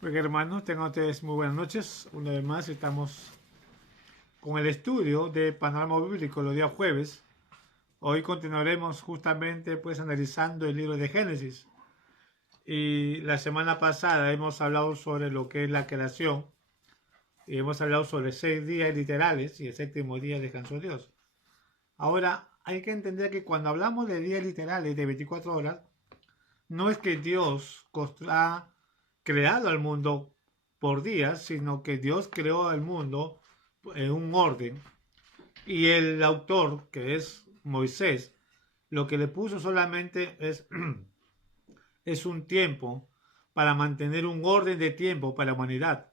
Pues hermanos, tengan ustedes muy buenas noches. Una vez más estamos con el estudio de Panorama Bíblico los días jueves. Hoy continuaremos justamente pues analizando el libro de Génesis. Y la semana pasada hemos hablado sobre lo que es la creación y hemos hablado sobre 6 días literales y el séptimo día descansó Dios. Ahora hay que entender que cuando hablamos de días literales de 24 horas, no es que Dios ha creado al mundo por días, sino que Dios creó al mundo en un orden. Y el autor, que es Moisés, lo que le puso solamente es un tiempo para mantener un orden de tiempo para la humanidad.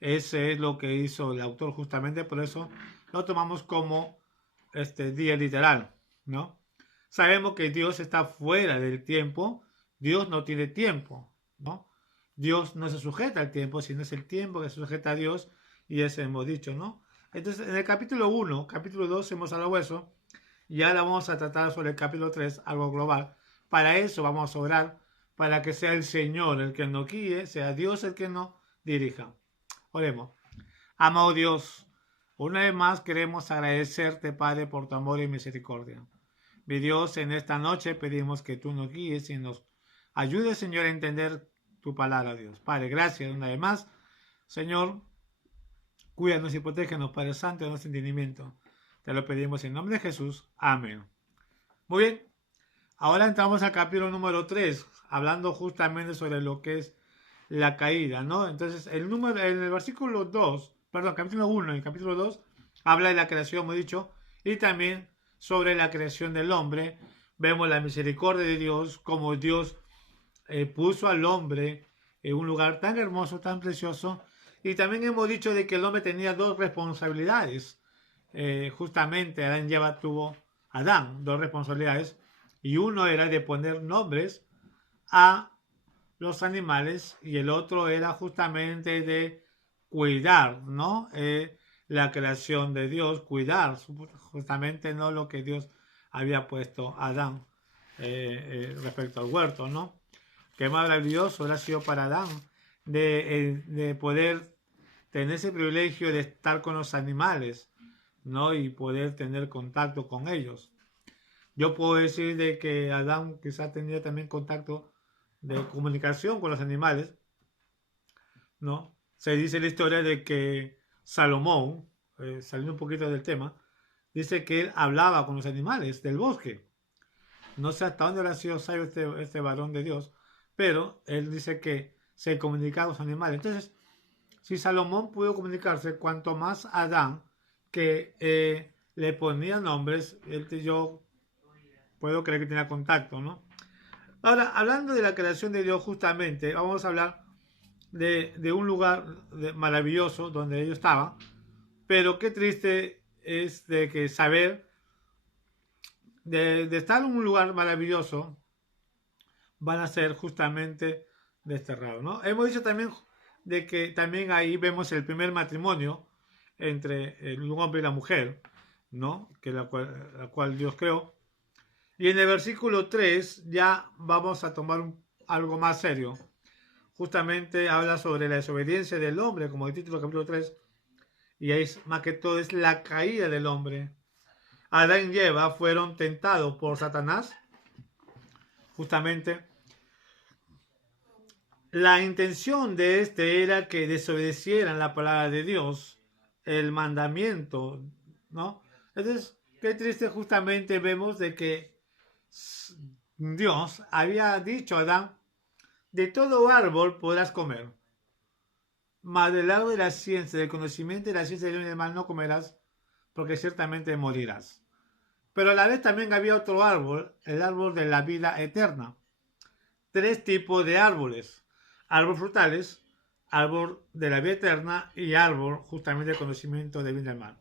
Ese es lo que hizo el autor, justamente por eso lo tomamos como día literal, ¿no? Sabemos que Dios está fuera del tiempo, Dios no tiene tiempo, ¿no? Dios no se sujeta al tiempo, sino es el tiempo que se sujeta a Dios, y eso hemos dicho, ¿no? Entonces, en el capítulo 1, capítulo 2 hemos hablado de eso, y ahora vamos a tratar sobre el capítulo 3, algo global. Para eso vamos a orar, para que sea el Señor el que nos guíe, sea Dios el que nos dirija. Oremos. Amado Dios, una vez más queremos agradecerte, Padre, por tu amor y misericordia. Mi Dios, en esta noche pedimos que tú nos guíes y nos ayudes, Señor, a entender tu palabra, Dios. Padre, gracias una vez más. Señor, cuídanos y protégenos, Padre Santo, de nuestro entendimiento. Te lo pedimos en nombre de Jesús. Amén. Muy bien. Ahora entramos al capítulo número 3, hablando justamente sobre lo que es la caída, ¿no? Entonces, en el versículo 2, perdón, capítulo 1 y capítulo 2, habla de la creación, como he dicho, y también sobre la creación del hombre. Vemos la misericordia de Dios, como Dios puso al hombre en un lugar tan hermoso, tan precioso. Y también hemos dicho de que el hombre tenía dos responsabilidades. Justamente Adán dos responsabilidades. Y uno era de poner nombres a los animales y el otro era justamente de cuidar, ¿no? La creación de Dios, cuidar justamente no lo que Dios había puesto a Adán respecto al huerto, ¿no? Qué maravilloso ha sido para Adán de poder tener ese privilegio de estar con los animales, ¿no? Y poder tener contacto con ellos. Yo puedo decir de que Adán quizá tenía también contacto de comunicación con los animales, ¿no? Se dice la historia de que Salomón, saliendo un poquito del tema, dice que él hablaba con los animales del bosque. No sé hasta dónde habrá sido sabio este varón de Dios, pero él dice que se comunicaba con los animales. Entonces, si Salomón pudo comunicarse, cuanto más Adán, que le ponía nombres, yo puedo creer que tenía contacto, ¿no? Ahora, hablando de la creación de Dios, justamente, vamos a hablar de un lugar maravilloso donde ellos estaban, pero qué triste es de que saber de estar en un lugar maravilloso van a ser justamente desterrados, ¿no? Hemos dicho también de que también ahí vemos el primer matrimonio entre el hombre y la mujer, ¿no? Que la cual Dios creó. Y en el versículo 3 ya vamos a tomar algo más serio. Justamente habla sobre la desobediencia del hombre, como el título del capítulo 3, y ahí más que todo es la caída del hombre. Adán y Eva fueron tentados por Satanás, justamente. La intención de este era que desobedecieran la palabra de Dios, el mandamiento, ¿no? Entonces, qué triste justamente vemos de que Dios había dicho a Adán, de todo árbol podrás comer, mas del árbol de la ciencia, del conocimiento y de la ciencia del bien y del mal no comerás, porque ciertamente morirás. Pero a la vez también había otro árbol, el árbol de la vida eterna. Tres tipos de árboles: árbol frutales, árbol de la vida eterna y árbol justamente del conocimiento del bien y del mal.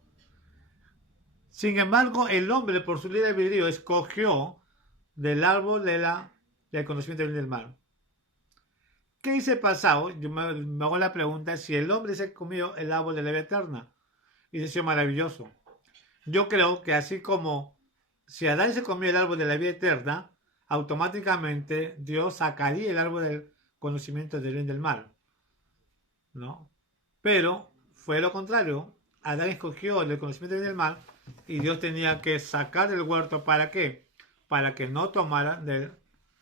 Sin embargo, el hombre por su libre albedrío escogió del árbol del conocimiento del bien y del mal. ¿Qué dice pasado? Yo me hago la pregunta si el hombre se comió el árbol de la vida eterna. Y dice maravilloso. Yo creo que así como si Adán se comió el árbol de la vida eterna, automáticamente Dios sacaría el árbol del conocimiento del bien y del mal. ¿no? Pero fue lo contrario. Adán escogió el conocimiento del mal y Dios tenía que sacar del huerto. ¿Para qué? Para que no tomara del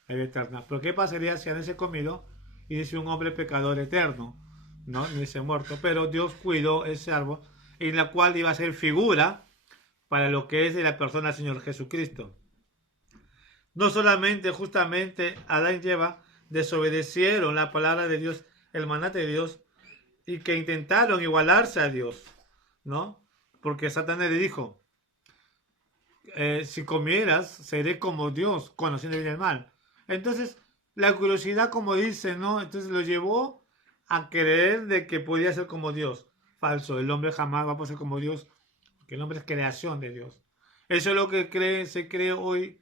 vida eterna. Pero ¿qué pasaría si Adán se comido y dice un hombre pecador eterno? ¿No? Ni se muerto. Pero Dios cuidó ese árbol en la cual iba a ser figura para lo que es de la persona del Señor Jesucristo. No solamente justamente Adán y Eva desobedecieron la palabra de Dios, el mandato de Dios, y que intentaron igualarse a Dios, ¿no? Porque Satanás le dijo, si comieras, seré como Dios, conociendo bien el mal. Entonces, la curiosidad, como dice, ¿no? Entonces lo llevó a creer de que podía ser como Dios. Falso, el hombre jamás va a poder ser como Dios, porque el hombre es creación de Dios. Eso es lo que se cree hoy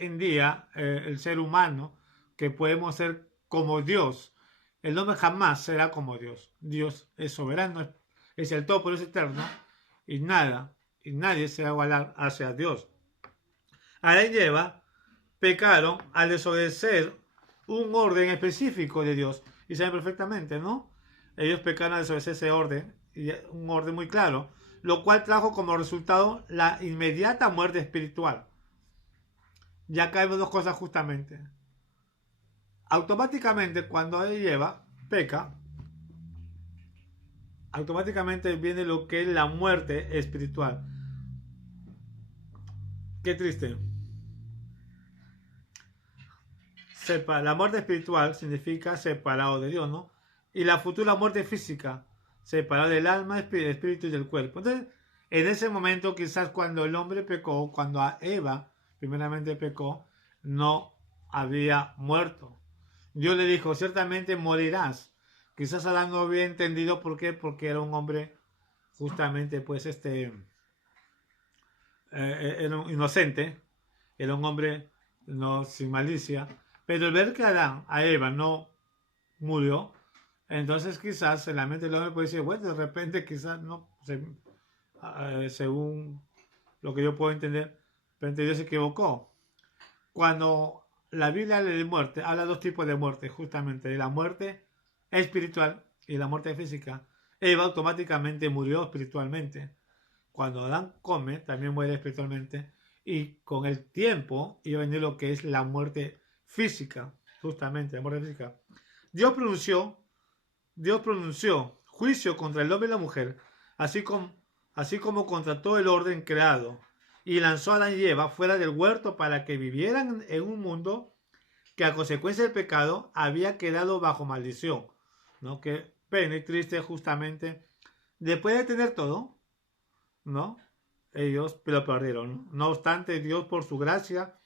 en día, el ser humano, que podemos ser como Dios. El hombre jamás será como Dios. Dios es soberano, es el todo, pero es eterno, y nada, y nadie se va a igualar hacia Dios. Adán y Eva pecaron al desobedecer un orden específico de Dios. Y saben perfectamente, ¿no? Ellos pecaron al desobedecer ese orden, y un orden muy claro, lo cual trajo como resultado la inmediata muerte espiritual. Ya acá vemos dos cosas justamente. Automáticamente, cuando Adán y Eva peca, automáticamente viene lo que es la muerte espiritual. Qué triste. La muerte espiritual significa separado de Dios, ¿no? Y la futura muerte física, separado del alma, del espíritu y del cuerpo. Entonces, en ese momento, quizás cuando el hombre pecó, cuando a Eva primeramente pecó, no había muerto. Dios le dijo, ciertamente morirás. Quizás Adán no había entendido por qué, porque era un hombre justamente, pues, era un inocente, era un hombre no sin malicia, pero el ver que Adán, a Eva, no murió, entonces quizás en la mente del hombre puede decir, bueno, de repente quizás no, según lo que yo puedo entender, de repente Dios se equivocó. Cuando la Biblia habla de muerte, habla de dos tipos de muerte, justamente, de la muerte espiritual y la muerte física. Eva automáticamente murió espiritualmente. Cuando Adán come, también muere espiritualmente. Y con el tiempo iba a venir lo que es la muerte física, justamente, la muerte física. Dios pronunció juicio contra el hombre y la mujer, así como contra todo el orden creado, y lanzó a Adán y Eva fuera del huerto para que vivieran en un mundo que a consecuencia del pecado había quedado bajo maldición. ¿No? Que pena y triste justamente. Después de tener todo, ¿no? Ellos lo perdieron, ¿no? No obstante, Dios por su gracia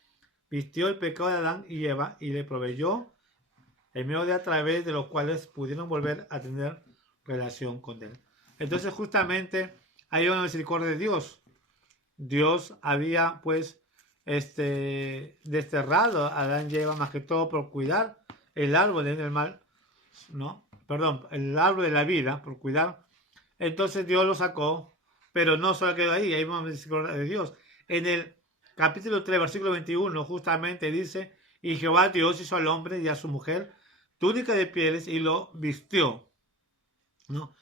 vistió el pecado de Adán y Eva y le proveyó el medio de a través de los cuales pudieron volver a tener relación con él. Entonces justamente hay una misericordia de Dios. Dios había pues desterrado a Adán y Eva más que todo por cuidar el árbol del mal, ¿no? Perdón, el árbol de la vida, por cuidar. Entonces Dios lo sacó, pero no solo quedó ahí, hay más misericordia de Dios. En el capítulo 3, versículo 21, justamente dice, y Jehová Dios hizo al hombre y a su mujer túnica de pieles y lo vistió, ¿no?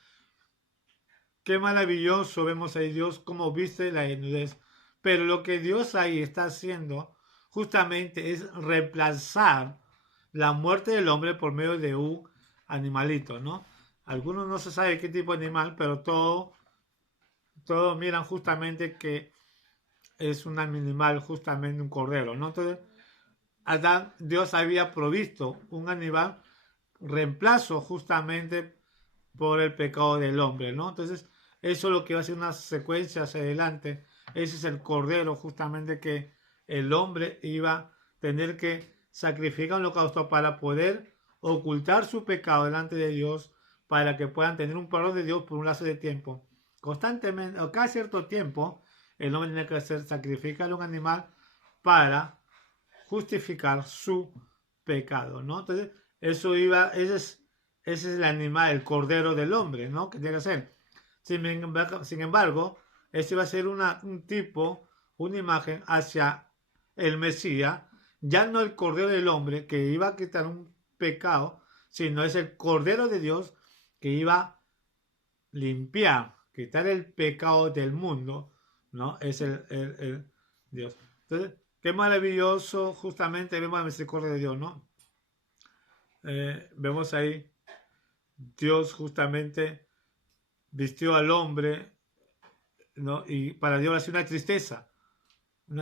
Qué maravilloso vemos ahí Dios cómo viste la desnudez. Pero lo que Dios ahí está haciendo justamente es reemplazar la muerte del hombre por medio de un animalito, ¿no? Algunos no se sabe qué tipo de animal, pero todos miran justamente que es un animal, justamente un cordero, ¿no? Entonces, Adán, Dios había provisto un animal reemplazo justamente por el pecado del hombre, ¿no? Entonces, eso es lo que va a ser una secuencia hacia adelante. Ese es el cordero justamente que el hombre iba a tener que sacrificar un holocausto para poder ocultar su pecado delante de Dios, para que puedan tener un perdón de Dios por un lazo de tiempo. Constantemente, o cada cierto tiempo, el hombre tiene que sacrificar un animal para justificar su pecado, ¿no? Entonces, ese es el animal, el cordero del hombre, ¿no? Que tiene que ser. Sin embargo, ese va a ser un tipo, una imagen hacia el Mesías, ya no el cordero del hombre que iba a quitar un pecado, sino es el cordero de Dios que iba a limpiar, quitar el pecado del mundo, ¿no? Es el Dios. Entonces, qué maravilloso, justamente vemos la misericordia de Dios, ¿no? Vemos ahí, Dios justamente vistió al hombre, ¿no? Y para Dios ha sido una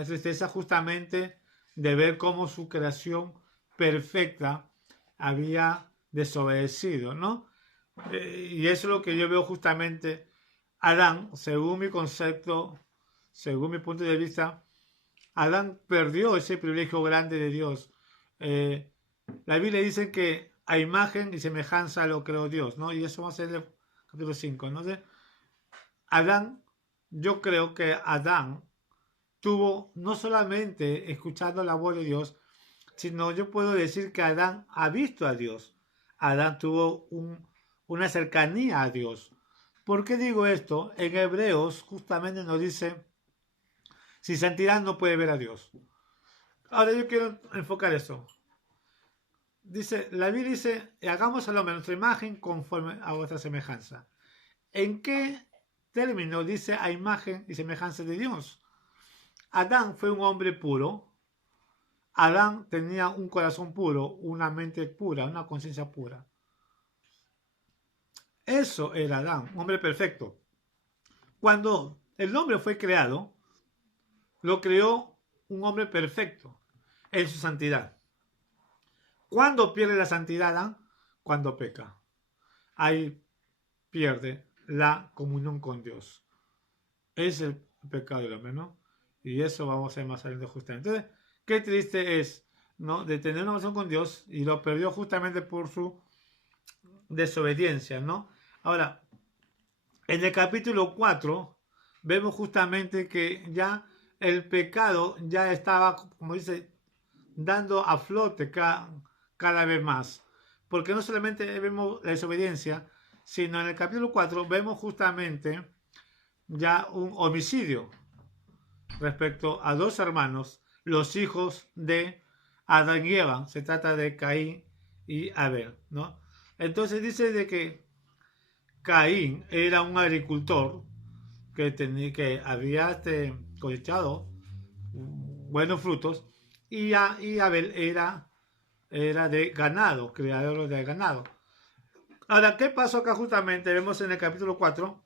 tristeza justamente de ver cómo su creación perfecta había desobedecido, ¿no? Y eso es lo que yo veo justamente. Adán, según mi concepto, según mi punto de vista, Adán perdió ese privilegio grande de Dios. La Biblia dice que a imagen y semejanza lo creó Dios, ¿no? Y eso va a ser el capítulo 5, ¿no? Adán, yo creo que Adán tuvo, no solamente escuchando la voz de Dios, sino yo puedo decir que Adán ha visto a Dios. Adán tuvo una cercanía a Dios. ¿Por qué digo esto? En Hebreos justamente nos dice, sin santidad no puede ver a Dios. Ahora yo quiero enfocar eso. Dice, la Biblia dice, hagamos al hombre nuestra imagen conforme a vuestra semejanza. ¿En qué término dice a imagen y semejanza de Dios? Adán fue un hombre puro. Adán tenía un corazón puro, una mente pura, una conciencia pura. Eso era Adán, un hombre perfecto. Cuando el hombre fue creado, lo creó un hombre perfecto en su santidad. ¿Cuándo pierde la santidad Adán? Cuando peca. Ahí pierde la comunión con Dios. Es el pecado del hombre, ¿no? Y eso vamos a ver más adelante justamente. Entonces, qué triste es, ¿no? De tener una relación con Dios y lo perdió justamente por su desobediencia, ¿no? Ahora, en el capítulo 4 vemos justamente que ya el pecado ya estaba, como dice, dando a flote cada vez más. Porque no solamente vemos la desobediencia, sino en el capítulo 4 vemos justamente ya un homicidio respecto a dos hermanos, los hijos de Adán y Eva. Se trata de Caín y Abel, ¿no? Entonces dice de que Caín era un agricultor que había cosechado buenos frutos y Abel era de ganado, criador de ganado. Ahora, ¿qué pasó acá justamente? Vemos en el capítulo 4,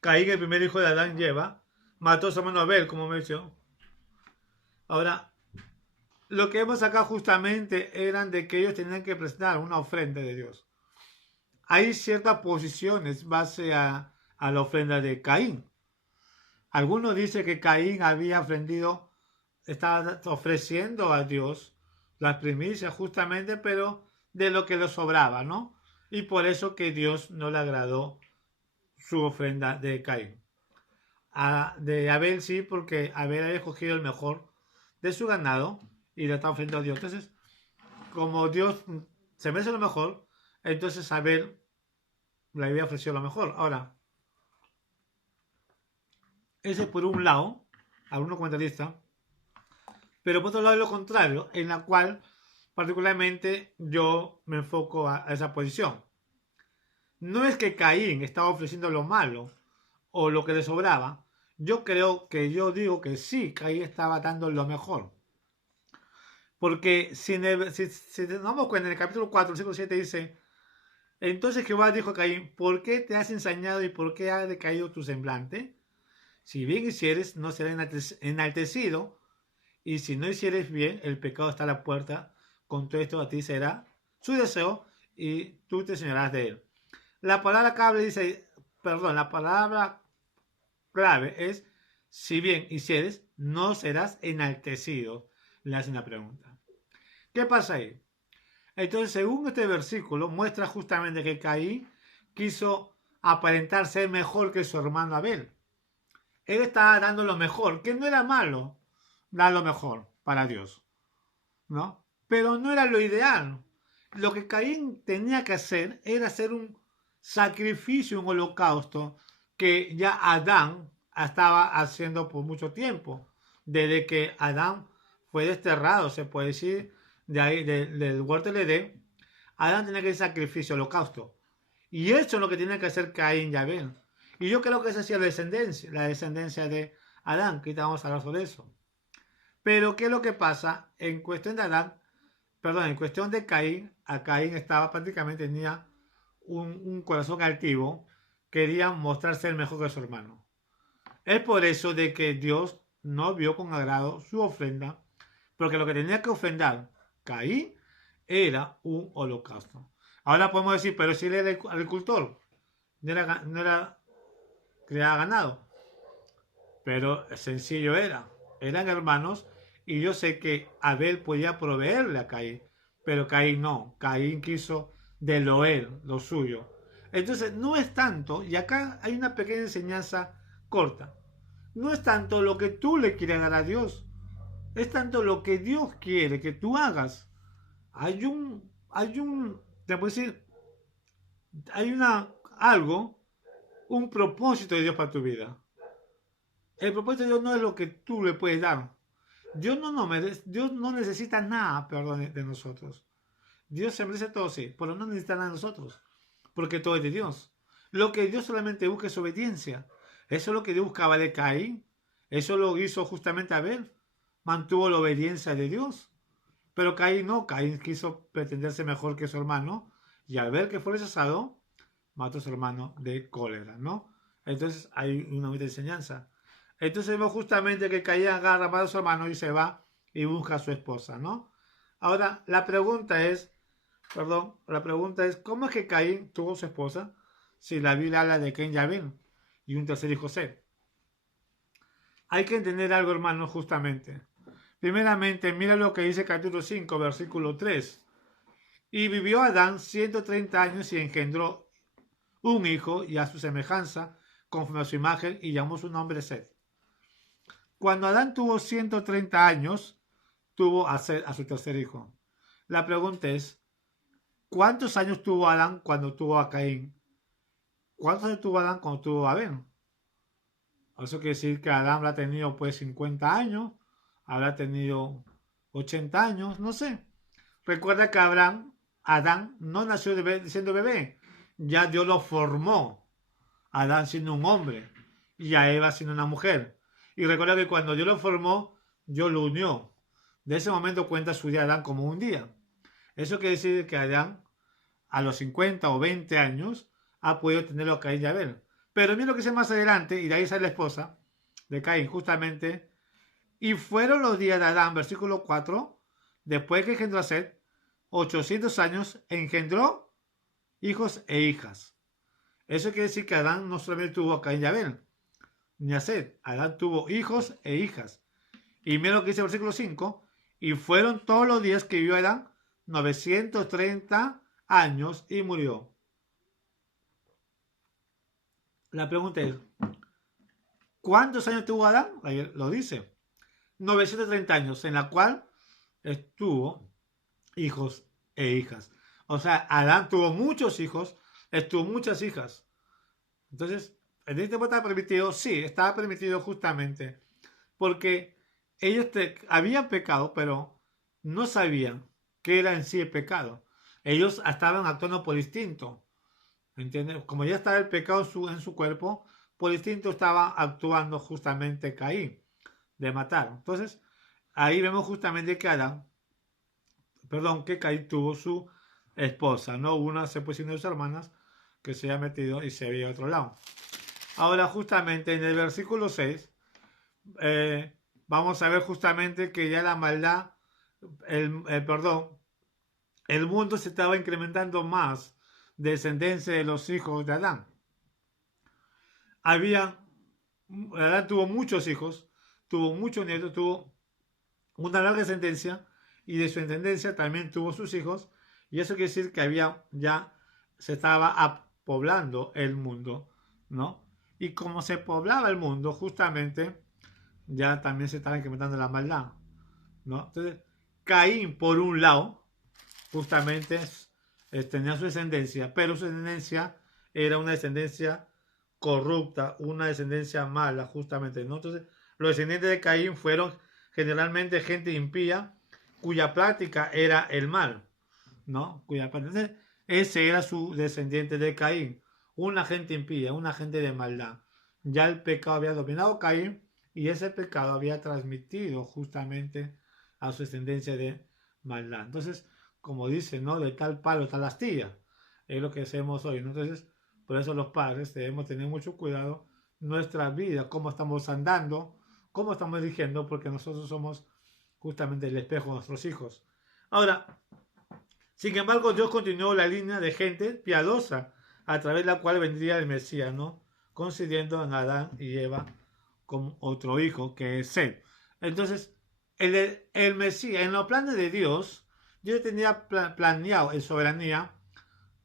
Caín, el primer hijo de Adán y Eva, mató a su hermano Abel, como mencionó. Ahora, lo que vemos acá justamente eran de que ellos tenían que presentar una ofrenda de Dios. Hay ciertas posiciones base a la ofrenda de Caín. Algunos dicen que Caín había ofrendido, estaba ofreciendo a Dios las primicias justamente, pero de lo que le sobraba, ¿no? Y por eso que Dios no le agradó su ofrenda de Caín. De Abel sí, porque Abel había escogido el mejor de su ganado y le está ofreciendo a Dios. Entonces, como Dios se merece lo mejor, entonces Abel le había ofrecido lo mejor. Ahora, ese por un lado, algunos comentaristas, pero por otro lado es lo contrario, en la cual particularmente yo me enfoco a esa posición. No es que Caín estaba ofreciendo lo malo o lo que le sobraba. Yo digo que sí, Caín estaba dando lo mejor. Porque si nos damos cuenta, en el capítulo 4, versículo 7 dice, entonces Jehová dijo a Caín, ¿por qué te has ensañado y por qué ha decaído tu semblante? Si bien hicieres, no será enaltecido, y si no hicieres bien, el pecado está a la puerta, con todo esto a ti será su deseo, y tú te enseñarás de él. La palabra clave es, si bien hicieres, no serás enaltecido. Le hacen la pregunta. ¿Qué pasa ahí? Entonces, según este versículo, muestra justamente que Caín quiso aparentar ser mejor que su hermano Abel. Él estaba dando lo mejor, que no era malo dar lo mejor para Dios, ¿no? Pero no era lo ideal. Lo que Caín tenía que hacer era hacer un sacrificio, un holocausto, que ya Adán estaba haciendo por mucho tiempo. Desde que Adán fue desterrado, se puede decir, de ahí, del huerto del Edén, Adán tenía que hacer sacrificio, holocausto. Y eso es lo que tiene que hacer Caín y Abel. Y yo creo que esa es la descendencia de Adán, que ahorita vamos a hablar sobre eso. Pero, ¿qué es lo que pasa? En cuestión de Adán, perdón, en cuestión de Caín, a Caín estaba prácticamente, tenía un corazón altivo, quería mostrarse el mejor que su hermano. Es por eso de que Dios no vio con agrado su ofrenda, porque lo que tenía que ofrendar Caín era un holocausto. Ahora podemos decir, pero si él era agricultor, no era criar ganado, pero sencillo era, eran hermanos y yo sé que Abel podía proveerle a Caín, pero Caín no, Caín quiso de lo él, lo suyo. Entonces no es tanto, y acá hay una pequeña enseñanza corta, no es tanto lo que tú le quieres dar a Dios, es tanto lo que Dios quiere que tú hagas. Te puedo decir, algo, un propósito de Dios para tu vida. El propósito de Dios no es lo que tú le puedes dar. Dios no necesita nada, perdón, de nosotros. Dios se merece todo, sí, pero no necesita nada de nosotros, porque todo es de Dios. Lo que Dios solamente busca es obediencia. Eso es lo que Dios buscaba de Caín. Eso lo hizo justamente Abel. Mantuvo la obediencia de Dios. Pero Caín no, Caín quiso pretenderse mejor que su hermano y al ver que fue rechazado, mató a su hermano de cólera, ¿no? Entonces hay una bonita enseñanza. Entonces vemos justamente que Caín agarra a su hermano y se va y busca a su esposa, ¿no? Ahora, la pregunta es, ¿cómo es que Caín tuvo su esposa si la Biblia habla de Caín y Abel y un tercer hijo Seth? Hay que entender algo, hermano, justamente. Primeramente, mira lo que dice capítulo 5, versículo 3. Y vivió Adán 130 años y engendró un hijo y a su semejanza, conforme a su imagen, y llamó su nombre Seth. Cuando Adán tuvo 130 años, tuvo a Seth, a su tercer hijo. La pregunta es, ¿cuántos años tuvo Adán cuando tuvo a Caín? ¿Cuántos años tuvo Adán cuando tuvo a Abel? Eso quiere decir que Adán habrá tenido pues 50 años, habrá tenido 80 años, no sé. Recuerda que Adán no nació siendo bebé, ya Dios lo formó. Adán siendo un hombre y a Eva siendo una mujer. Y recuerda que cuando Dios lo formó, Dios lo unió. De ese momento cuenta su día Adán como un día. Eso quiere decir que Adán, a los 50 o 20 años, ha podido tenerlo a Caín y Abel. Pero mira lo que dice más adelante, y de ahí sale la esposa de Caín, justamente. Y fueron los días de Adán, versículo 4, después que engendró a Seth, 800 años, engendró hijos e hijas. Eso quiere decir que Adán no solamente tuvo a Caín y Abel, ni a Seth. Adán tuvo hijos e hijas. Y mira lo que dice el versículo 5. Y fueron todos los días que vivió Adán 930 años y murió. La pregunta es, ¿cuántos años tuvo Adán? Ahí lo dice. 930 años, en la cual estuvo hijos e hijas. O sea, Adán tuvo muchos hijos, tuvo muchas hijas. Entonces, ¿en este tiempo estaba permitido? Sí, estaba permitido justamente porque ellos habían pecado, pero no sabían qué era en sí el pecado. Ellos estaban actuando por instinto. ¿Entiendes? Como ya estaba el pecado en su cuerpo, por instinto estaba actuando justamente Caín, de matar. Entonces, ahí vemos justamente que que Caín tuvo su esposa, ¿no? Una se puso una de sus hermanas que se había metido y se había a otro lado. Ahora, justamente en el versículo 6, vamos a ver justamente que ya la maldad, el mundo se estaba incrementando más, descendencia de los hijos de Adán. Adán tuvo muchos hijos, tuvo muchos nietos, tuvo una larga descendencia y de su descendencia también tuvo sus hijos y eso quiere decir que ya se estaba poblando el mundo, ¿no? Y como se poblaba el mundo, justamente ya también se estaba incrementando la maldad, ¿no? Entonces, Caín, por un lado, justamente tenía su descendencia, pero su descendencia era una descendencia corrupta, una descendencia mala, justamente, ¿no? Entonces, los descendientes de Caín fueron generalmente gente impía, cuya práctica era el mal, ¿no? Entonces, ese era su descendiente de Caín, una gente impía, una gente de maldad. Ya el pecado había dominado a Caín y ese pecado había transmitido justamente a su descendencia de maldad. Entonces, como dice, ¿no? De tal palo, tal astilla. Es lo que hacemos hoy, ¿no? Entonces, por eso los padres debemos tener mucho cuidado nuestra vida, cómo estamos andando, cómo estamos eligiendo, porque nosotros somos justamente el espejo de nuestros hijos. Ahora, sin embargo, Dios continuó la línea de gente piadosa a través de la cual vendría el Mesías, ¿no? Concediendo a Adán y Eva como otro hijo, que es Seth. Entonces, el Mesías, en los planes de Dios, Dios tenía planeado en soberanía,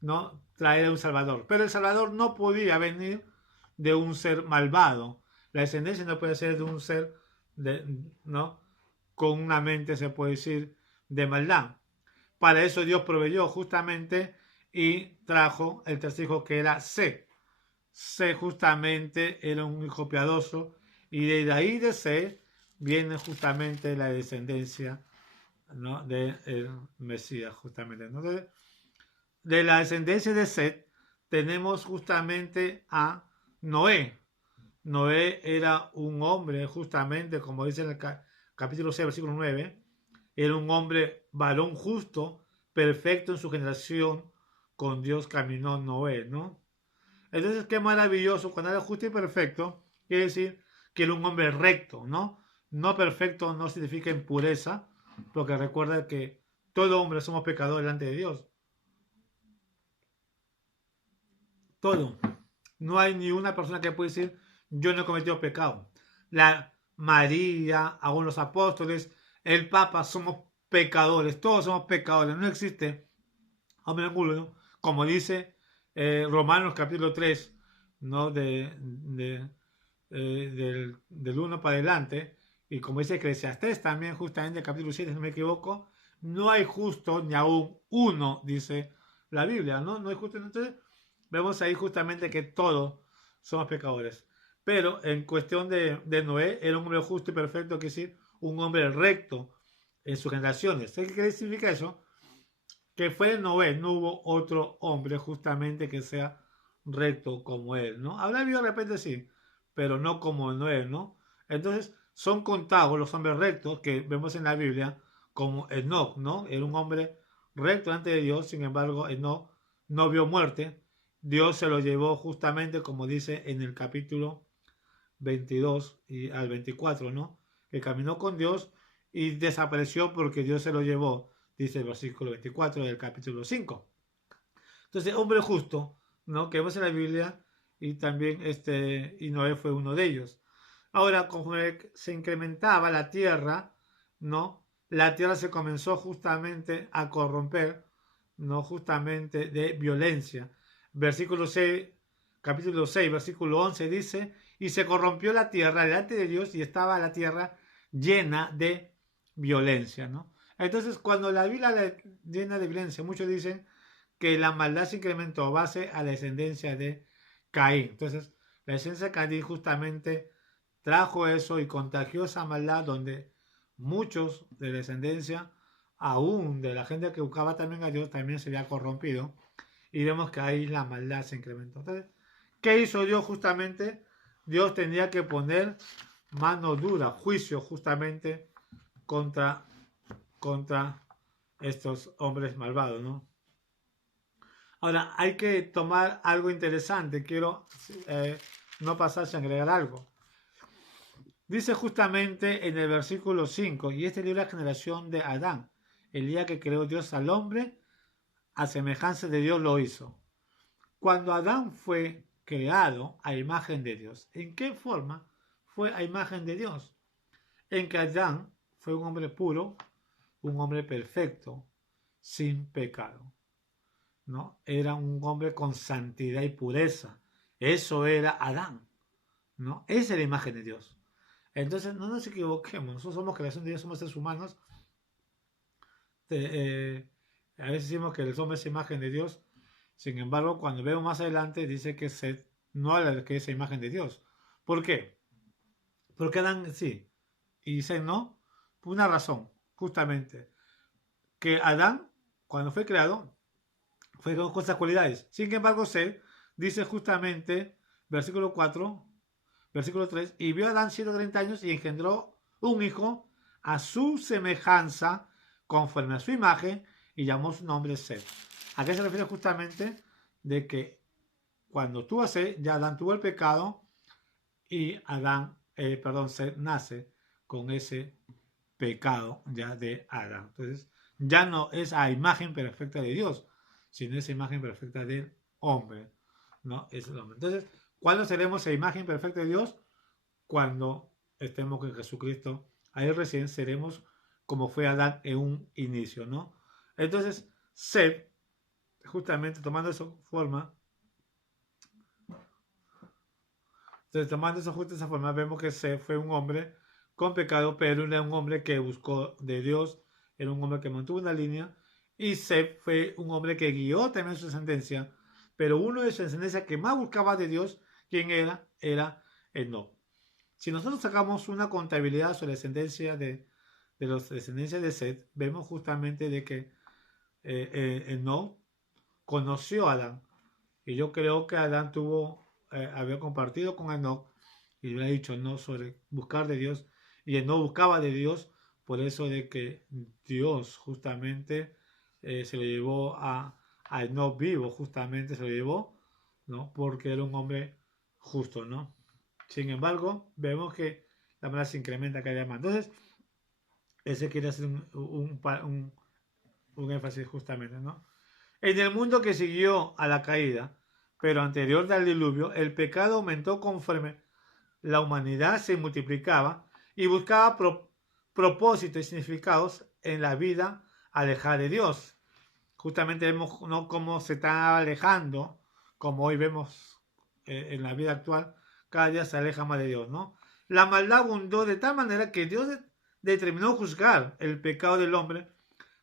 ¿no? Traer un Salvador. Pero el Salvador no podía venir de un ser malvado. La descendencia no puede ser de un ser, ¿no? Con una mente, se puede decir, de maldad. Para eso Dios proveyó justamente y trajo el tercer hijo que era C. C justamente era un hijo piadoso y de ahí de C viene justamente la descendencia, ¿no? del Mesías justamente. ¿No? De la descendencia de Seth tenemos justamente a Noé. Noé era un hombre justamente, como dice en el capítulo 6, versículo 9, era un hombre varón justo, perfecto en su generación, con Dios caminó Noé, ¿no? Entonces, qué maravilloso, cuando era justo y perfecto, quiere decir que era un hombre recto, ¿no? No perfecto no significa impureza, porque recuerda que todo hombre somos pecadores delante de Dios. Todo. No hay ni una persona que puede decir, yo no he cometido pecado. La María, aún los apóstoles, el Papa, somos pecadores, todos somos pecadores. No existe hombre alguno, ¿no? Como dice Romanos capítulo 3, ¿no? Del 1 para adelante, y como dice Eclesiastés también, justamente el capítulo 7, si no me equivoco, no hay justo ni aún uno, dice la Biblia, ¿no? No hay justo. Entonces, vemos ahí justamente que todos somos pecadores. Pero en cuestión de Noé, era un hombre justo y perfecto, que decir, un hombre recto en sus generaciones. ¿Qué significa eso? Que fue Noé, no hubo otro hombre justamente que sea recto como él, ¿no? Habrá habido de repente sí, pero no como Noé, ¿no? Entonces, son contados los hombres rectos que vemos en la Biblia como Enoch, ¿no? Era un hombre recto ante Dios, sin embargo, Enoch no vio muerte. Dios se lo llevó justamente, como dice en el capítulo 22 y al 24, ¿no? Que caminó con Dios y desapareció porque Dios se lo llevó, dice el versículo 24 del capítulo 5. Entonces, hombre justo, ¿no? Que vemos en la Biblia y también y Noé fue uno de ellos. Ahora, conforme se incrementaba la tierra, ¿no? La tierra se comenzó justamente a corromper, ¿no? Justamente de violencia. Versículo 6, capítulo 6, versículo 11 dice, y se corrompió la tierra delante de Dios y estaba la tierra llena de violencia, ¿no? Entonces, cuando la Biblia llena de violencia, muchos dicen que la maldad se incrementó a base a la descendencia de Caín. Entonces, la descendencia de Caín justamente trajo eso y contagió esa maldad donde muchos de la descendencia, aún de la gente que buscaba también a Dios, también se había corrompido. Y vemos que ahí la maldad se incrementó. Entonces, ¿qué hizo Dios justamente? Dios tenía que poner mano dura, juicio justamente contra estos hombres malvados, ¿no? Ahora, hay que tomar algo interesante. Quiero no pasar sin agregar algo. Dice justamente en el versículo 5, y este libro es la generación de Adán. El día que creó Dios al hombre, a semejanza de Dios lo hizo. Cuando Adán fue creado a imagen de Dios, ¿en qué forma fue a imagen de Dios? En que Adán fue un hombre puro, un hombre perfecto, sin pecado. ¿No? Era un hombre con santidad y pureza. Eso era Adán, ¿no? Esa es la imagen de Dios. Entonces, no nos equivoquemos. Nosotros somos creación de Dios, somos seres humanos. A veces decimos que el hombre es imagen de Dios. Sin embargo, cuando veo más adelante, dice que Seth no habla de que es imagen de Dios. ¿Por qué? Porque Adán sí y Seth no. Por una razón, justamente. Que Adán, cuando fue creado, fue con esas cualidades. Sin embargo, Seth dice justamente, versículo 4, versículo 3, y vio a Adán 130 años y engendró un hijo a su semejanza, conforme a su imagen, y llamó su nombre Seth. ¿A qué se refiere justamente? De que cuando tuvo a Seth, ya Adán tuvo el pecado y Seth nace con ese pecado ya de Adán. Entonces, ya no es a imagen perfecta de Dios, sino es imagen perfecta del hombre, ¿no? Es el hombre. Entonces, ¿cuándo seremos a imagen perfecta de Dios? Cuando estemos con Jesucristo. Ahí recién seremos como fue Adán en un inicio, ¿no? Entonces, Seth, justamente tomando esa forma, esa forma, vemos que Seth fue un hombre con pecado, pero era un hombre que buscó de Dios, era un hombre que mantuvo una línea, y Seth fue un hombre que guió también su descendencia, pero uno de su descendencia que más buscaba de Dios, ¿quién era? Era Enoc. Si nosotros sacamos una contabilidad sobre la de los descendencias de Seth, vemos justamente de que Enoc conoció a Adán. Y yo creo que Adán había compartido con Enoc y le ha dicho no sobre buscar de Dios. Y Enoc buscaba de Dios, por eso de que Dios justamente se lo llevó a Enoc vivo, justamente se lo llevó, ¿no? Porque era un hombre justo, ¿no? Sin embargo, vemos que la maldad se incrementa cada vez más. Entonces, ese quiere hacer un énfasis justamente, ¿no? En el mundo que siguió a la caída, pero anterior al diluvio, el pecado aumentó conforme la humanidad se multiplicaba y buscaba propósitos y significados en la vida alejada de Dios. Justamente vemos, ¿no?, cómo se está alejando, como hoy vemos en la vida actual, cada día se aleja más de Dios, ¿no? La maldad abundó de tal manera que Dios determinó juzgar el pecado del hombre,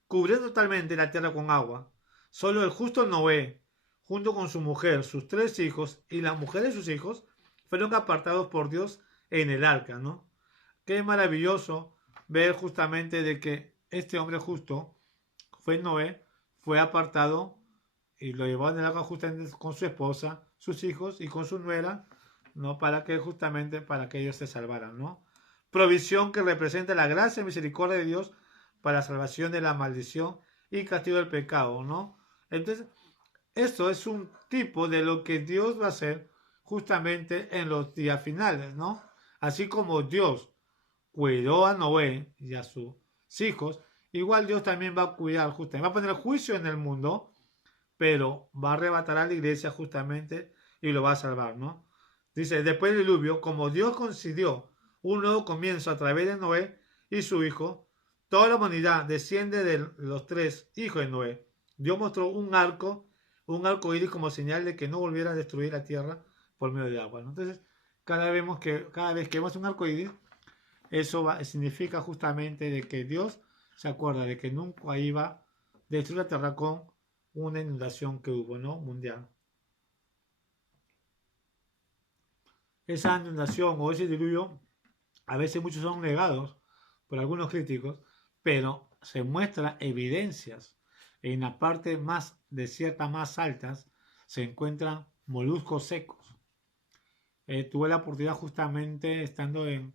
cubrió totalmente la tierra con agua. Solo el justo Noé, junto con su mujer, sus 3 hijos y la mujer de sus hijos, fueron apartados por Dios en el arca, ¿no? Qué maravilloso ver justamente de que este hombre justo fue Noé, fue apartado y lo llevó en el arca justamente con su esposa, sus hijos y con su nuera, ¿no? Para que ellos se salvaran, ¿no? Provisión que representa la gracia y misericordia de Dios para la salvación de la maldición y castigo del pecado, ¿no? Entonces, esto es un tipo de lo que Dios va a hacer justamente en los días finales, ¿no? Así como Dios cuidó a Noé y a sus hijos, igual Dios también va a cuidar, justamente, va a poner juicio en el mundo, pero va a arrebatar a la iglesia justamente y lo va a salvar, ¿no? Dice, después del diluvio, como Dios concedió un nuevo comienzo a través de Noé y su hijo, toda la humanidad desciende de los 3 hijos de Noé. Dios mostró un arco iris como señal de que no volviera a destruir la tierra por medio de agua, ¿no? Entonces, cada vez que vemos un arco iris, significa justamente de que Dios se acuerda de que nunca iba a destruir la tierra con una inundación que hubo, ¿no? Mundial. Esa inundación o ese diluvio, a veces muchos son negados por algunos críticos, pero se muestran evidencias. En la parte más desierta, más altas, se encuentran moluscos secos. Tuve la oportunidad justamente estando en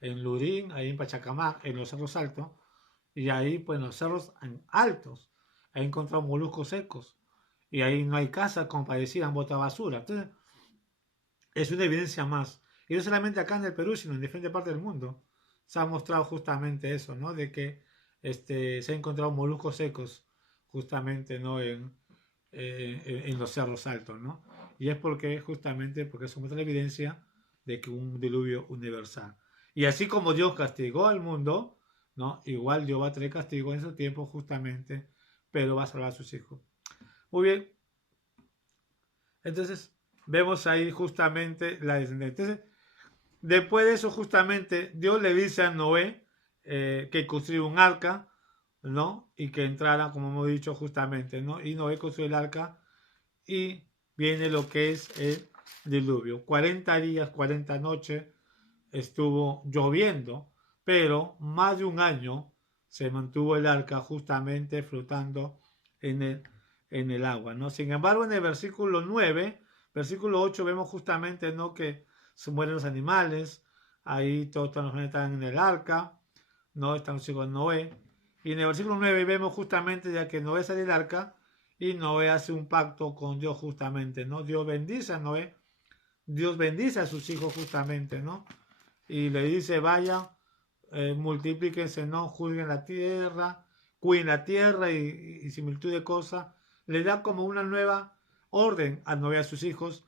Lurín, ahí en Pachacamac, en los cerros altos, y ahí, pues en los cerros altos, he encontrado moluscos secos. Y ahí no hay casas como para decir han botado basura. Entonces, es una evidencia más. Y no solamente acá en el Perú, sino en diferentes partes del mundo. Se ha mostrado justamente eso, ¿no? De que se han encontrado moluscos secos justamente, ¿no? En los cerros altos, ¿no? Y es justamente porque eso muestra la evidencia de que un diluvio universal. Y así como Dios castigó al mundo, ¿no? Igual Dios va a traer castigo en su tiempo justamente, pero va a salvar a sus hijos. Muy bien. Entonces, vemos ahí justamente la descendencia. Entonces, después de eso, justamente, Dios le dice a Noé que construyera un arca, ¿no? Y que entrara, como hemos dicho, justamente, ¿no? Y Noé construyó el arca y viene lo que es el diluvio. 40 días, 40 noches estuvo lloviendo, pero más de un año se mantuvo el arca justamente flotando en en el agua, ¿no? Sin embargo, en el versículo 9, versículo 8, vemos justamente, ¿no? Que se mueren los animales, ahí todos los animales están en el arca, ¿no? Están los hijos de Noé. Y en el versículo 9 vemos justamente ya que Noé sale del arca y Noé hace un pacto con Dios justamente, ¿no? Dios bendice a Noé, Dios bendice a sus hijos justamente, ¿no? Y le dice, vayan, multiplíquense, ¿no? Juzguen la tierra, cuiden la tierra y similitud de cosas. Le da como una nueva orden a Noé a sus hijos,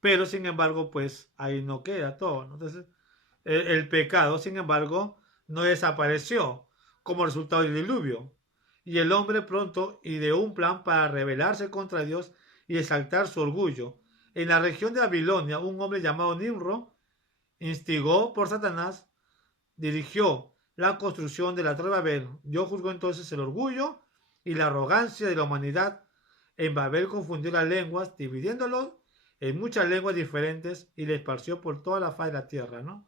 pero sin embargo, pues ahí no queda todo, ¿no? Entonces, el pecado, sin embargo, no desapareció como resultado del diluvio. Y el hombre pronto ideó un plan para rebelarse contra Dios y exaltar su orgullo. En la región de Babilonia, un hombre llamado Nimrod, instigó por Satanás, dirigió la construcción de la Torre de Babel. Dios juzgó entonces el orgullo y la arrogancia de la humanidad. En Babel confundió las lenguas, dividiéndolo en muchas lenguas diferentes y le esparció por toda la faz de la tierra, ¿no?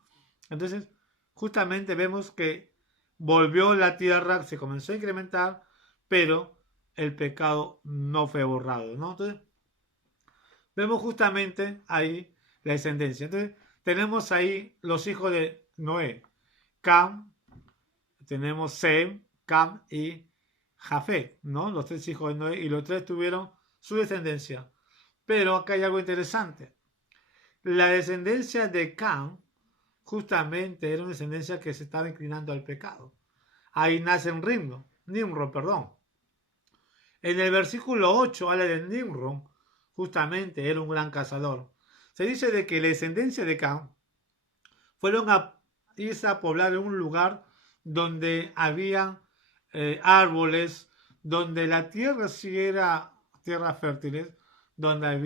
Entonces, justamente vemos que volvió la tierra, se comenzó a incrementar, pero el pecado no fue borrado, ¿no? Entonces, vemos justamente ahí la descendencia. Entonces, tenemos ahí los hijos de Noé, Cam, tenemos Sem, Cam y Jafet, ¿no? Los tres hijos de Noé, y los tres tuvieron su descendencia. Pero acá hay algo interesante. La descendencia de Cam justamente era una descendencia que se estaba inclinando al pecado. Ahí nace Nimrod, perdón. En el versículo 8 habla de Nimrod, justamente era un gran cazador. Se dice de que la descendencia de Cam fueron a irse a poblar en un lugar donde había árboles, donde la tierra sí era tierras fértiles, donde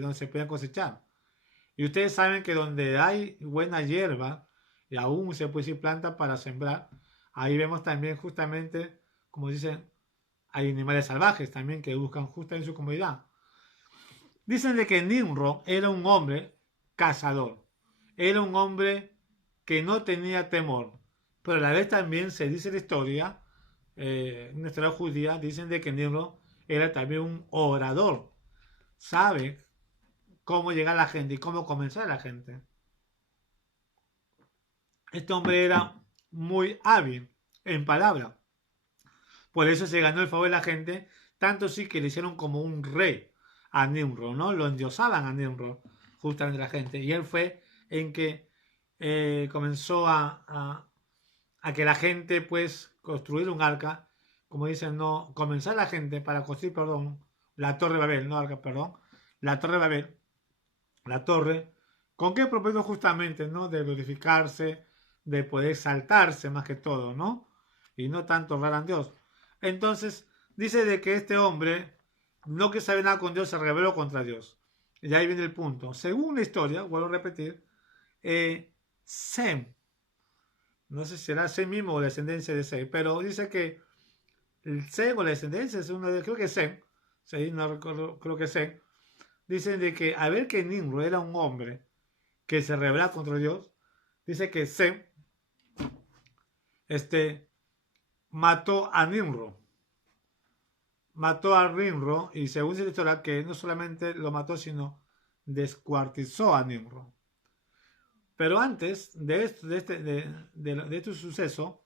donde se podían cosechar. Y ustedes saben que donde hay buena hierba, y aún se puede decir planta para sembrar, ahí vemos también justamente, como dicen, hay animales salvajes también que buscan justamente su comodidad. Dicen de que Nimrod era un hombre cazador, era un hombre que no tenía temor, pero a la vez también se dice la historia, una historia judía, dicen de que Nimrod era también un orador, sabe cómo llegar a la gente y cómo convencer a la gente. Este hombre era muy hábil en palabra, por eso se ganó el favor de la gente, tanto sí que le hicieron como un rey a Nimrod, ¿no? Lo endiosaban a Nimrod, justamente la gente. Y él fue en que comenzó a que la gente, pues, construir un arca, como dicen, no, comenzar la gente para construir, perdón, la Torre de Babel, no arca, perdón, la Torre de Babel, la torre, ¿con qué propósito justamente, no? De glorificarse, de poder exaltarse más que todo, ¿no? Y no tanto honrar a Dios. Entonces, dice de que este hombre, no que sabe nada con Dios, se rebeló contra Dios. Y ahí viene el punto. Según la historia, vuelvo a repetir, Sem, no sé si será Sem mismo o descendencia de Sem, pero dice que el Sem o la descendencia es uno de, creo que es Sem, sí, no recuerdo, creo que es Sem, dicen de que a ver que Nimrod era un hombre que se rebela contra Dios, dice que Sem mató a Nimrod. Mató a Nimrod y según se historia que no solamente lo mató, sino descuartizó a Nimrod. Pero antes de este suceso,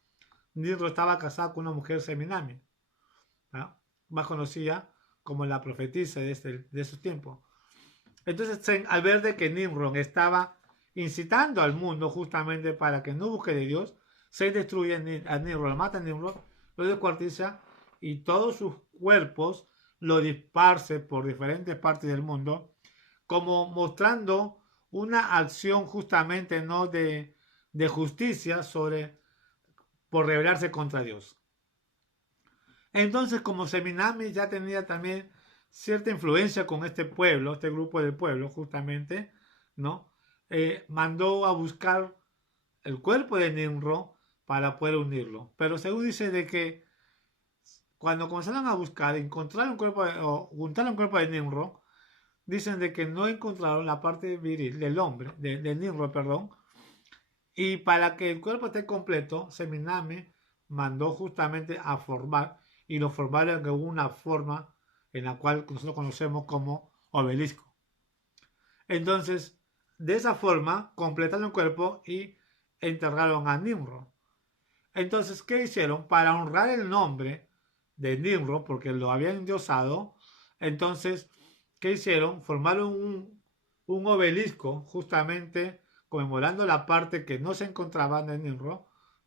Nimrod estaba casado con una mujer Seminami, ¿no? Más conocida como la profetisa de esos tiempos. Entonces, al ver de que Nimrod estaba incitando al mundo justamente para que no busque de Dios, se destruye a Nimrod, lo mata a Nimrod, lo descuartiza y todos sus cuerpos lo disparce por diferentes partes del mundo, como mostrando una acción justamente no de justicia por rebelarse contra Dios. Entonces, como Seminami ya tenía también cierta influencia con este pueblo, este grupo del pueblo, justamente, ¿no? Mandó a buscar el cuerpo de Nimrod para poder unirlo. Pero según dice de que cuando comenzaron a buscar, encontraron un cuerpo o juntaron un cuerpo de Nimrod, dicen de que no encontraron la parte viril del hombre, de Nimrod, perdón. Y para que el cuerpo esté completo, Seminami mandó justamente a formar y lo formaron de una forma en la cual nosotros conocemos como obelisco. Entonces, de esa forma, completaron el cuerpo y enterraron a Nimrod. Entonces, ¿qué hicieron? Para honrar el nombre de Nimrod, porque lo habían endiosado, entonces, ¿qué hicieron? Formaron un obelisco justamente conmemorando la parte que no se encontraba en Nimrod,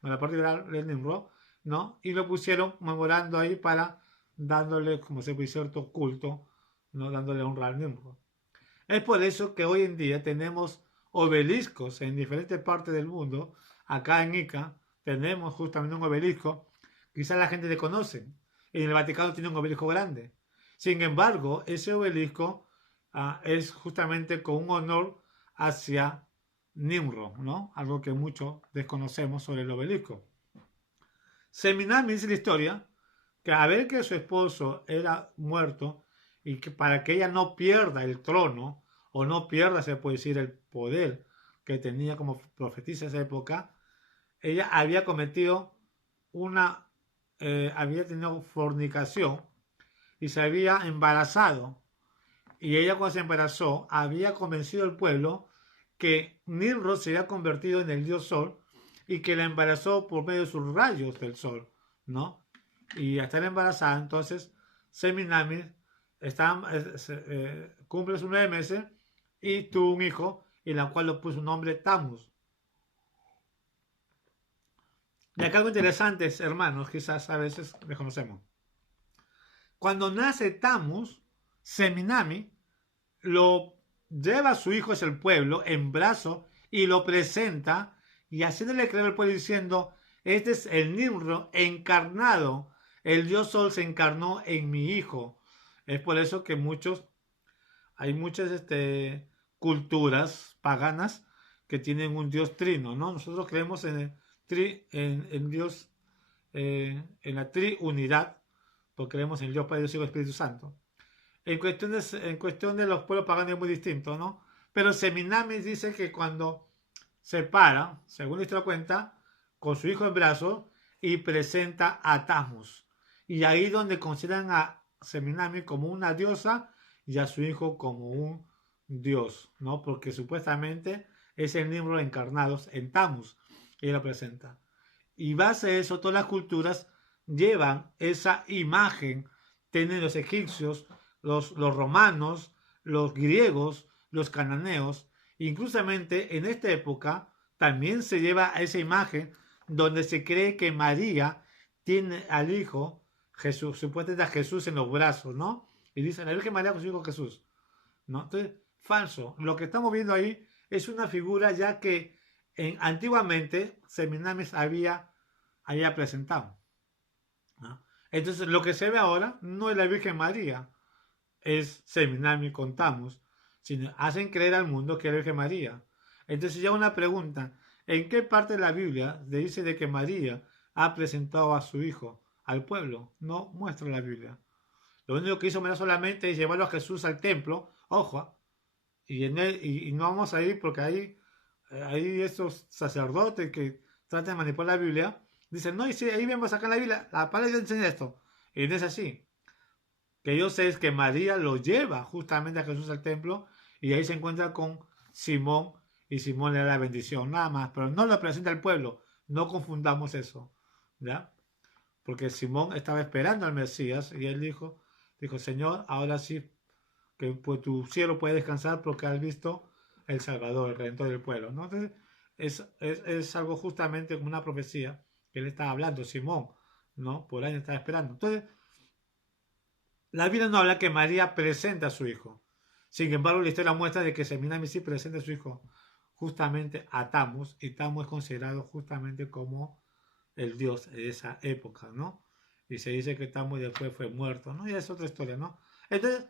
en la parte de Nimrod, ¿no? Y lo pusieron conmemorando ahí para dándole, como se puede cierto culto, ¿no? Dándole honra al Nimrod. Es por eso que hoy en día tenemos obeliscos en diferentes partes del mundo. Acá en Ica tenemos justamente un obelisco. Quizás la gente le conoce. En el Vaticano tiene un obelisco grande. Sin embargo, ese obelisco es justamente con un honor hacia Nimrod, ¿no? Algo que muchos desconocemos sobre el obelisco. Seminami dice la historia que a ver que su esposo era muerto y que para que ella no pierda el trono o no pierda, se puede decir, el poder que tenía como profetisa en esa época, ella había cometido había tenido fornicación y se había embarazado. Y ella cuando se embarazó había convencido al pueblo que Nimrod se había convertido en el dios sol y que la embarazó por medio de sus rayos del sol, ¿no? Y al estar embarazada, entonces Seminami cumple sus 9 meses y tuvo un hijo, en la cual le puso un nombre Tammuz. Y acá algo interesante, hermanos, quizás a veces desconocemos. Cuando nace Tammuz, Seminami lo lleva a su hijo hacia el pueblo en brazos y lo presenta y haciéndole creer al pueblo diciendo, este es el Nimrod encarnado, el dios sol se encarnó en mi hijo. Es por eso que hay muchas culturas paganas que tienen un dios trino, ¿no? Nosotros creemos en Dios, en la triunidad, porque creemos en Dios Padre, Dios Hijo y Espíritu Santo. En cuestión de los pueblos paganos es muy distinto, ¿no? Pero Seminamis dice que cuando se para, según esto lo cuenta, con su hijo en brazos y presenta a Tammuz. Y ahí donde consideran a Seminami como una diosa y a su hijo como un dios, ¿no? Porque supuestamente es el Nimrod encarnado en Tammuz. Y lo presenta. Y base a eso, todas las culturas llevan esa imagen. Tienen los egipcios, los romanos, los griegos, los cananeos. Inclusamente en esta época también se lleva a esa imagen donde se cree que María tiene al hijo Jesús, supuestamente a Jesús en los brazos, ¿no? Y dice la Virgen María con su hijo Jesús, ¿no? Entonces, falso. Lo que estamos viendo ahí es una figura ya que antiguamente Seminamis había presentado, ¿no? Entonces, lo que se ve ahora no es la Virgen María, es Seminami con Tammuz, sino hacen creer al mundo que es la Virgen María. Entonces, ya una pregunta: ¿en qué parte de la Biblia le dice de que María ha presentado a su hijo al pueblo? No muestra la Biblia. Lo único que hizo María solamente es llevarlo a Jesús al templo, ojo, y no vamos a ir porque hay estos sacerdotes que tratan de manipular la Biblia. Dicen, no, y si ahí vemos acá en la Biblia, la palabra enseña esto. Y no es así. Que yo sé es que María lo lleva justamente a Jesús al templo y ahí se encuentra con Simón y Simón le da la bendición, nada más, pero no lo presenta al pueblo. No confundamos eso, ¿ya? Porque Simón estaba esperando al Mesías y él dijo, Señor, ahora sí que pues, tu siervo puede descansar porque has visto el Salvador, el Redentor del pueblo, ¿no? Entonces, es algo justamente como una profecía que él estaba hablando, Simón, ¿no? Por ahí estaba esperando. Entonces, la Biblia no habla que María presenta a su hijo. Sin embargo, la historia muestra de que Seminami sí presenta a su hijo justamente a Tammuz, y Tammuz es considerado justamente como el dios de esa época, ¿no? Y se dice que Tammuz después fue muerto, ¿no? Y es otra historia, ¿no? Entonces,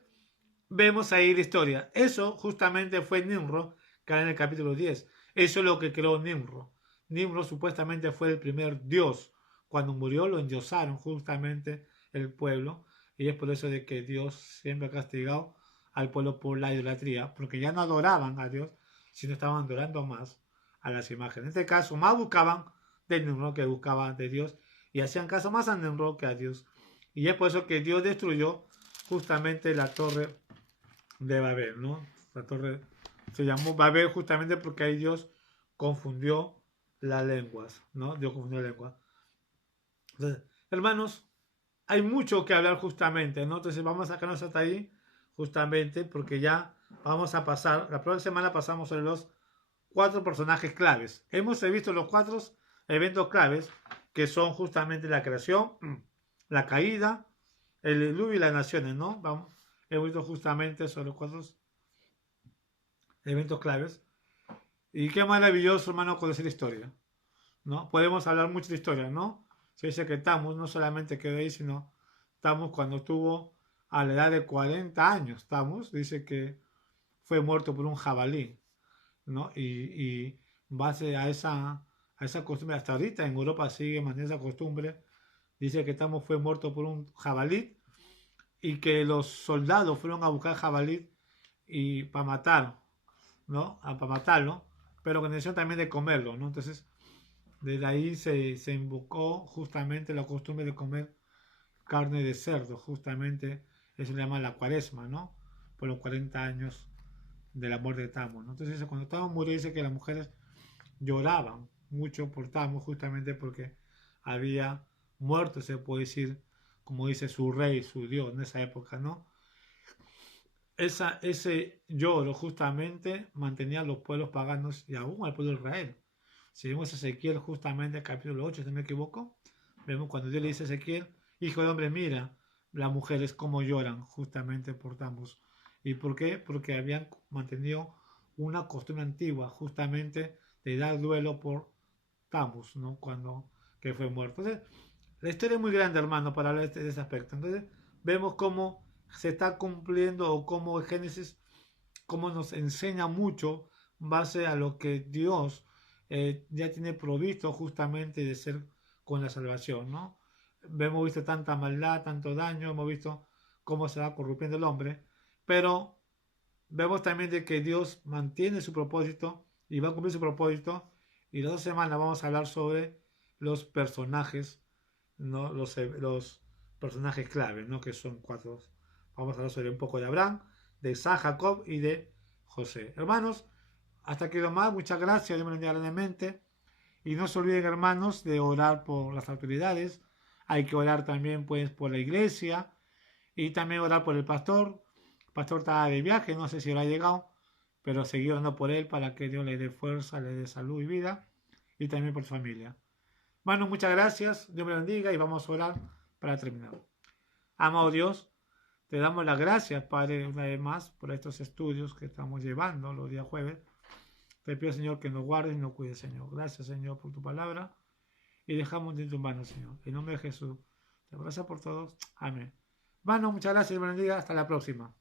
vemos ahí la historia. Eso justamente fue Nimrod, que era en el capítulo 10. Eso es lo que creó Nimrod. Nimrod supuestamente fue el primer dios. Cuando murió lo endiosaron justamente el pueblo. Y es por eso de que Dios siempre ha castigado al pueblo por la idolatría. Porque ya no adoraban a Dios, sino estaban adorando más a las imágenes. En este caso, más buscaban de Nimrod que buscaban de Dios. Y hacían caso más a Nimrod que a Dios. Y es por eso que Dios destruyó justamente la torre de Babel, ¿no? La torre se llamó Babel justamente porque ahí Dios confundió las lenguas, ¿no? Dios confundió las lenguas. Entonces, hermanos, hay mucho que hablar justamente, ¿no? Entonces vamos a sacarnos hasta ahí justamente porque ya vamos a pasar, la próxima semana pasamos sobre los 4 personajes claves. Hemos visto los 4 eventos claves que son justamente la creación, la caída, el diluvio y las naciones, ¿no? Vamos, hemos visto justamente sobre los 4 eventos claves. Y qué maravilloso, hermano, conocer historia, ¿no? Podemos hablar mucho de historia, ¿no? Se dice que Tammuz no solamente quedó ahí, sino Tammuz cuando tuvo a la edad de 40 años, Tammuz dice que fue muerto por un jabalí, ¿no? Y base a esa costumbre, hasta ahorita en Europa sigue manteniendo esa costumbre, dice que Tammuz fue muerto por un jabalí y que los soldados fueron a buscar jabalí y para matar, ¿no? Para matarlo, pero con intención también de comerlo, ¿no? Entonces, desde ahí se invocó justamente la costumbre de comer carne de cerdo, justamente eso se llama la cuaresma, ¿no? Por los 40 años de la muerte de Tamo, ¿no? Entonces, cuando Tamo murió, dice que las mujeres lloraban mucho por Tamo, justamente porque había muerto, se puede decir, como dice su rey, su Dios en esa época, ¿no? Ese lloro justamente mantenía a los pueblos paganos y aún al pueblo de Israel. Si vemos Ezequiel justamente capítulo 8, si no me equivoco, vemos cuando Dios le dice a Ezequiel, hijo de hombre, mira las mujeres cómo lloran justamente por Tammuz. ¿Y por qué? Porque habían mantenido una costumbre antigua justamente de dar duelo por Tammuz, ¿no? Cuando que fue muerto. Entonces, la historia es muy grande, hermano, para hablar de ese aspecto. Entonces, vemos cómo se está cumpliendo o cómo Génesis, cómo nos enseña mucho base a lo que Dios ya tiene provisto justamente de ser con la salvación, ¿no? Hemos visto tanta maldad, tanto daño, hemos visto cómo se va corrompiendo el hombre, pero vemos también de que Dios mantiene su propósito y va a cumplir su propósito. Y las 2 semanas vamos a hablar sobre los personajes, ¿no? Los personajes clave, ¿no? Que son 4. Vamos a hablar sobre un poco de Abraham, de Isaac, Jacob y de José. Hermanos, hasta aquí más. Muchas gracias. Dios me lo bendiga grandemente. Y no se olviden, hermanos, de orar por las autoridades. Hay que orar también, pues, por la iglesia y también orar por el pastor. El pastor está de viaje, no sé si lo ha llegado, pero seguir orando por él para que Dios le dé fuerza, le dé salud y vida, y también por su familia. Hermanos, muchas gracias. Dios me bendiga y vamos a orar para terminar. Amado Dios, te damos las gracias, Padre, una vez más por estos estudios que estamos llevando los días jueves. Te pido, Señor, que nos guardes y nos cuides, Señor. Gracias, Señor, por tu palabra. Y dejamos en tus manos, Señor. En nombre de Jesús. Te abrazo por todos. Amén. Hermano, muchas gracias y bendiga. Hasta la próxima.